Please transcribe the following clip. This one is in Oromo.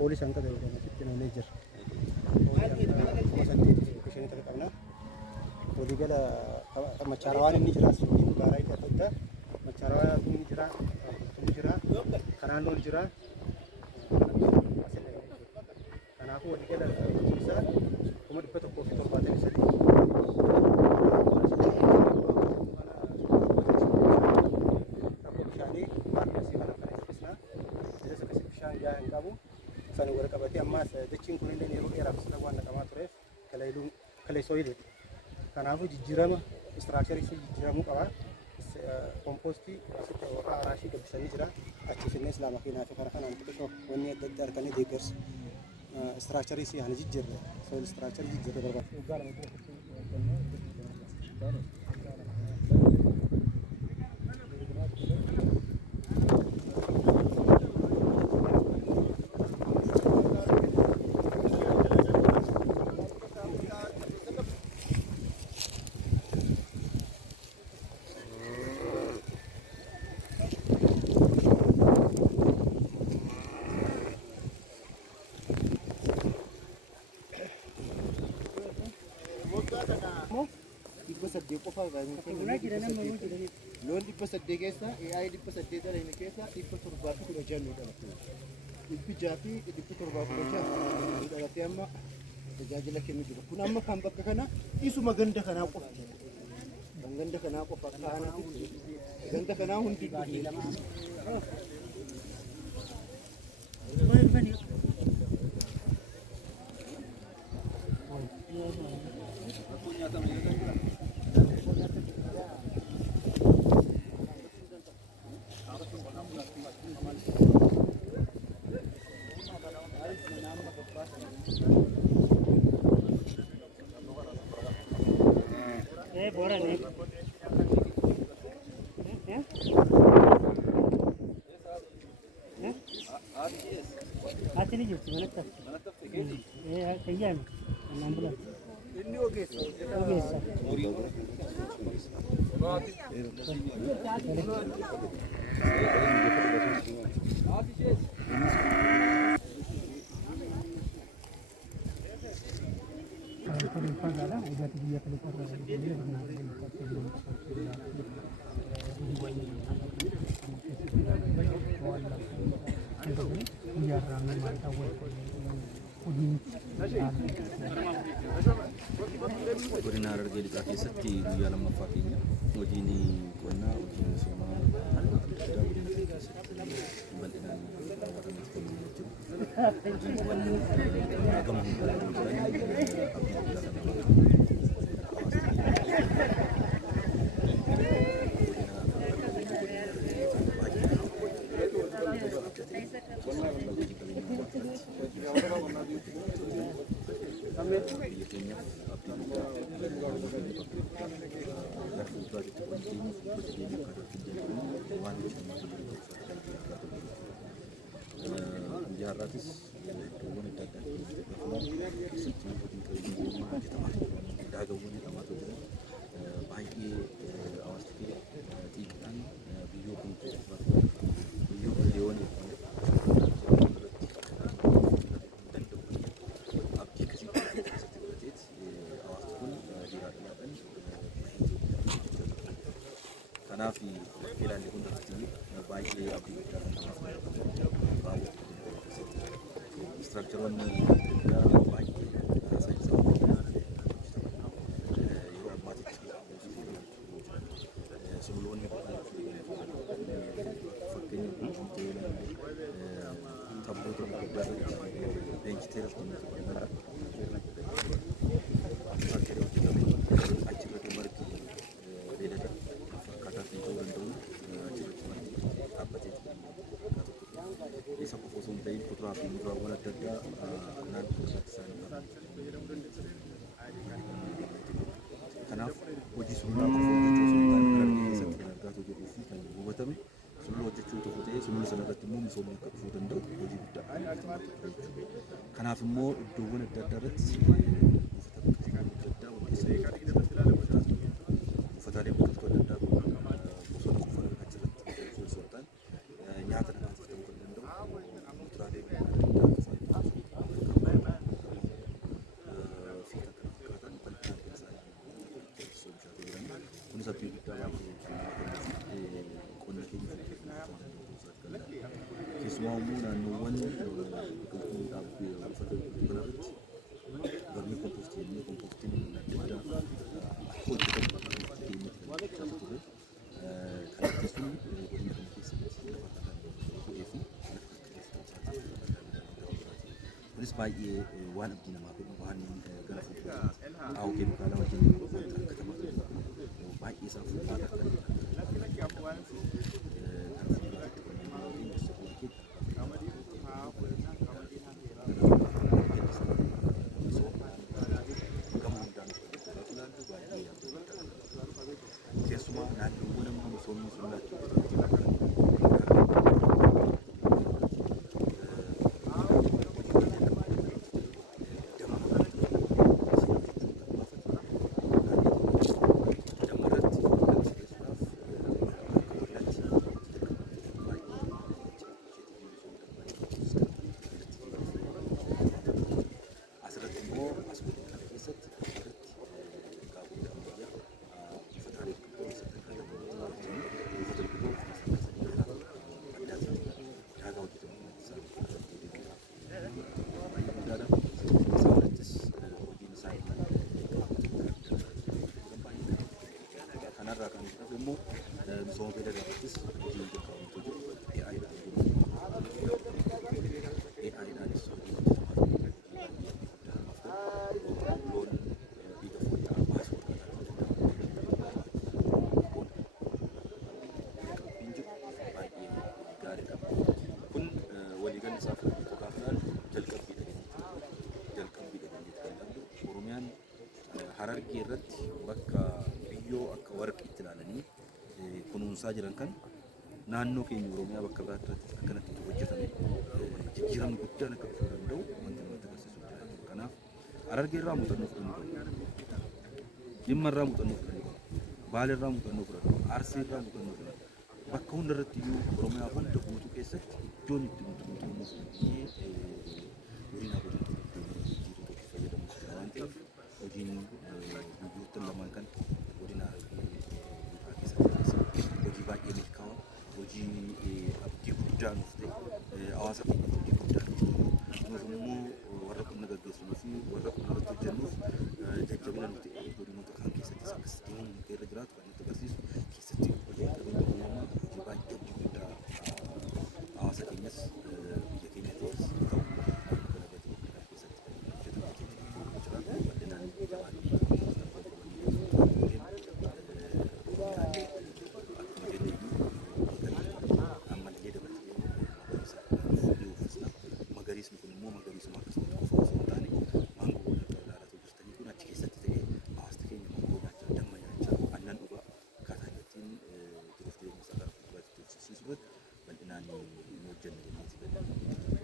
بوليس أنت ده ولا كتير نيجر مثلا كشيء تقبلنا ودي قال ما شاروان النيجر أصلا بارا يدا تدا ما شاروان النيجر كنانو النيجر أنا أقول ودي قال مثلا هم دبته كوفي ترباتين سدي فأنا ورك أبتي أما دكين كلين دنيا رو إيرا بس نقول أنا كمان تعرف كلاي سويل كان أبو جيرما استراكشر يسوي جيرمو كمان كومبوستي أسيت وقع راشي كبسني جرا أشوف الناس لما كنا في كرخانة نكتشف وني الدكتور كان يديكرس استراكشر يسوي يعني جير سويل استراكشر جير بربع لون دي بس الدقيسة اي دي بس الدقيسة اللي كيسة دي بس رباطي كل جانو ده دي بجاتي دي بس رباطي كل جانو ده لكن أما تجاهل لك يمكن كنا أما كم بقى كنا يسوع ما جند كنا أقف جند كنا أقف كنا جند كنا هندي Godina Harargee lixaa keessatti guyyaa lammaffaa keenya hojiin qonnaa hojii misoomaa adda addaa godina kana keessatti bal'inaan raawwatamaa kan jiru. Hojiiwwan gama hundaatiin jiran akkuma guddaa Jaarratis iddoowwan adda addaa keessatti hojjetamaa daagawwan jedhamaa jiran baay'ee hawaasni xiqqaan biyyoo kun biyyoo miliyoonii abdii akkasii keessatti godhateet hawaasni kun jiraadhaadhaan kanaaf ilaalli kun irratti baay'ee abdii guddaa kan namaaf raawwatu. Structural baay'ee saayinsawaa yeroo ammaatitti sululoonni fakkeenya tabboota gurguddaa veejiteeraltiin achirratti margi beelada akkaataa ta'uu danda'u achirratti margi dhaabbatee isa qofa osoo hin ta'in kuduraa fi muduraawwan adda addaa naannoo irratti isaanii kanaaf hojii sululaa qofa hojjechuu osoo hin taane Harargee keessatti kan argaa jirruu fi kan hubatame sulula hojjechuu tokko ta'ee sulula sana irratti immoo misoomni akka dhufuu danda'u hojii guddaa kanaaf immoo iddoowwan adda addaa irratti buufata biqiltuu adda addaa hundeessanii buufataalee biqiltuu adda addaa bosona qofa achirratti sosocho'an nyaata namaatiif ta'uu kan danda'u muduraalee adda addaa Keessumaa immoo naannoowwan biqiltuun dhaabbee uffata biqiltuu kanarratti barnii kompoostii jennee kompoostiin adda addaa akka hojjetamu keenya ture. Kanatti sun godina kana keessatti lafa akka kan bu'ee fi lafa akka keessatti kunis baay'ee waan abdii namaa kennu waan gara fuulduraatti xaa'oo keemikaalaa wajjin akka taphatu baay'ee isaa furmaata akka keessumaa naannoowwan amma misoomni sun kanarraa kan jedhamu immoo misooma beeladaatis hojii jalqabamutu jiru. AI'dhaanis hojii loon dhiiga fooyya'aa baasuu baay'ee gaariidha. Kun waliigalli isaa fudhatu kaafnaan jalqabbiidha jennee Oromiyaan Harargee irratti bakka biyyoo akka warqiitti ilaalanii kunuunsaa jiran kan naannoo keenya Oromiyaa bakka biraatti irratti akkanatti hojjetame jijjiiramni guddaan akka dhufuu danda'u wanti namatti agarsiisu jira. Kanaaf Harargee irraa muuxannoo fudhannuu qabna. Jimma irraa muuxannoo fudhannuu qabna. Baale irraa muuxannoo fudhannuu qabna. Arsii irraa muuxannoo fudhannuu qabna. Bakka hunda irratti iyyuu Oromiyaa hunda guutuu keessatti iddoon itti muuxannoo fudhannee godina jijjiiruutti fayyadamuuf jira waan ta'eef hojiin biyyoota lamaan kan godina keessatti hojii baay'ee milkaa'aa hojii abdii guddaa nuuf ta'e hawaasa keenyaaf abdii guddaa nuuf ta'e nuuf immoo warra qonna gaggeessunuu fi warra qonna irratti hojjennuuf jajjabina nuti godinoota kaan keessattis akkasitti irra jiraatu kan nutti agarsiisu keessatti hojii qabeenya uumamaa hojii baay'ee abdii guddaa hawaasa keenyas biyya keenyaatiifis ta'u magariisni kun immoo magariisuma akkasumatti qofa osoo hin taane maangoo irra ilaalaa jirtanii kun achi keessatti ta'ee hawaasni keenya maangoo nyaachaa damma nyaachaa aannan dhugaa akkaataa ittiin jiruuf jireenya isaa gara fuulduraatti hojjechiisuu irratti bal'inaan hin hojjenne jennee